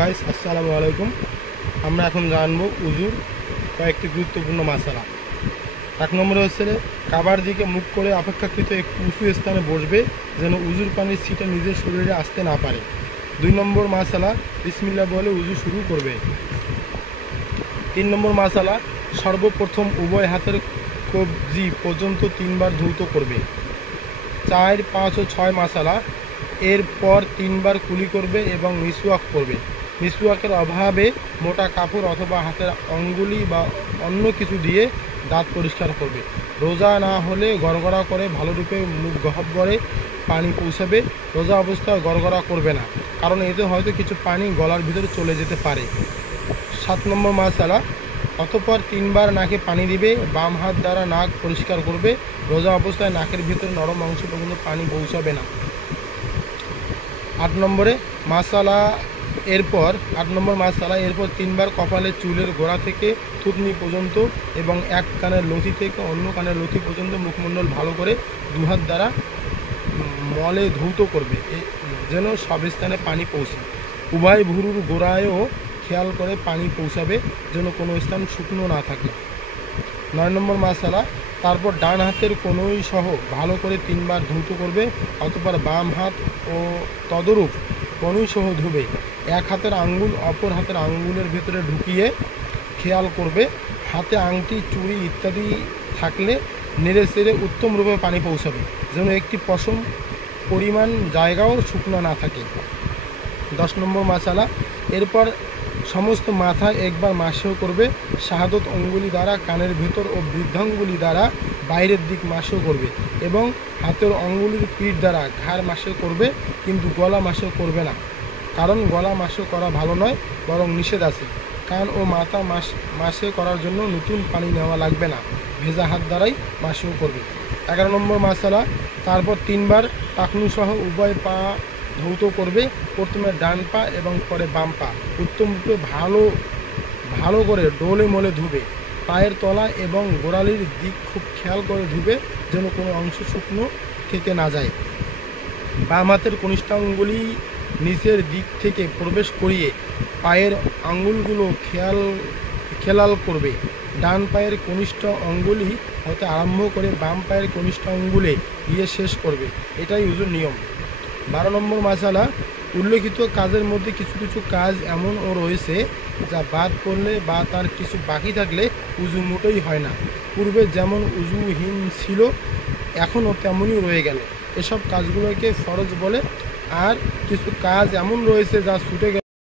Guys আসসালামু আলাইকুম। আমরা এখন জানবো উজুর কয়েকটি গুরুত্বপূর্ণ মাসালা। এক নম্বরে হচ্ছে কাবার দিকে মুখ করে অপেক্ষাকৃত একটু উঁচু স্থানে বসবে যেন উজুর পানির ছিটা নিজের শরীরে আসতে না পারে। 2 নম্বর মাসালা, বিসমিল্লাহ বলে উজু শুরু করবে। 3 নম্বর মাসালা, সর্বপ্রথম উভয় হাতের কবজি পর্যন্ত 3 বার ধৌত করবে। 4, 5 ও 6 মাসালা, এরপর 3 বার কুলি করবে এবং মিসওয়াক করবে। মিসওয়াকের অভাবে মোটা কাপড় অথবা হাতের আঙ্গুলি বা অন্য কিছু দিয়ে দাঁত পরিষ্কার করবে। রোজা না হলে গড়গড়া করে ভালোরূপে মুখ গহ্বরে পানি পৌঁছাবে। রোজা অবস্থায় গড়গড়া করবে না, কারণ এতে হয়তো কিছু পানি গলার ভিতরে চলে যেতে পারে। 7 নম্বর মাসালা, অতঃপর 3 বার নাকে পানি দিবে। বাম হাত দ্বারা নাক পরিষ্কার করবে। রোজা অবস্থায় নাকের ভিতরে নরম অংশ পর্যন্ত পানি পৌঁছাবে না। 8 নম্বর মাসালা, এরপর 3 বার কপালের চুলের গোড়া থেকে থুতনি পর্যন্ত এবং এক কানের লথি থেকে অন্য কানের লথি পর্যন্ত মুখমণ্ডল ভালো করে 2 হাত দ্বারা মলে ধৌত করবে যেন সব স্থানে পানি পৌঁছায়। উভয় ভুরুর গোড়ায়ও খেয়াল করে পানি পৌঁছাবে যেন কোনো স্থান শুকনো না থাকে। 9 নম্বর মাসালা, তারপর ডান হাতের কনুই সহ ভালো করে 3 বার ধৌত করবে। অতঃপর বাম হাত ও তদরূপ কনুই সহ ধুবে। এক হাতের আঙ্গুল অপর হাতের আঙ্গুলের ভেতরে ঢুকিয়ে খেয়াল করবে হাতে আংটি, চুড়ি ইত্যাদি থাকলে নেড়ে চেড়ে উত্তম রূপে পানি পৌঁছাবে যেন একটি পশম পরিমাণ জায়গাও শুকনো না থাকে। 10 নম্বর মাসালা, এরপর সমস্ত মাথায় একবার মাসেও করবে। শাহাদত অঙ্গুলি দ্বারা কানের ভেতর ও বৃদ্ধাঙ্গুলি দ্বারা বাইরের দিক মাসেও করবে এবং হাতের অঙ্গুলির পিঠ দ্বারা ঘাড় মাসেও করবে, কিন্তু গলা মাসেও করবে না, কারণ গলা মাসেও করা ভালো নয়, বরং নিষেধ আছে। কান ও মাথা মাসে করার জন্য নতুন পানি নেওয়া লাগবে না, ভেজা হাত দ্বারাই মাসেও করবে। 11 নম্বর মাসালা, তারপর 3 বার টাকনু সহ উভয় পা ধৌত করবে। প্রথমে ডান পা এবং পরে বাম পা উত্তমরূপে ভালো করে ডোলে মলে ধুবে। পায়ের তলা এবং গোড়ালির দিক খুব খেয়াল করে ধুবে যেন কোনো অংশ শুকনো থেকে না যায়। বাম হাতের কনিষ্ঠাঙ্গুলি নিচের দিক থেকে প্রবেশ করিয়ে পায়ের আঙ্গুলগুলো খেলাল করবে। ডান পায়ের কনিষ্ঠ অঙ্গুলি হতে আরম্ভ করে বাম পায়ের কনিষ্ঠ অঙ্গুলে গিয়ে শেষ করবে। এটাই উজুর নিয়ম। 12 নম্বর মাসালা, উল্লেখিত কাজের মধ্যে কিছু কিছু কাজ এমনও রয়েছে যা বাদ পড়লে বা তার কিছু বাকি থাকলে উজু মোটেই হয় না। পূর্বে যেমন উজুহীন ছিল এখনও তেমনই রয়ে গেল। এসব কাজগুলোকে ফরজ বলে। আর কিছু কাজ এমন রয়েছে যা ছুটে গেলে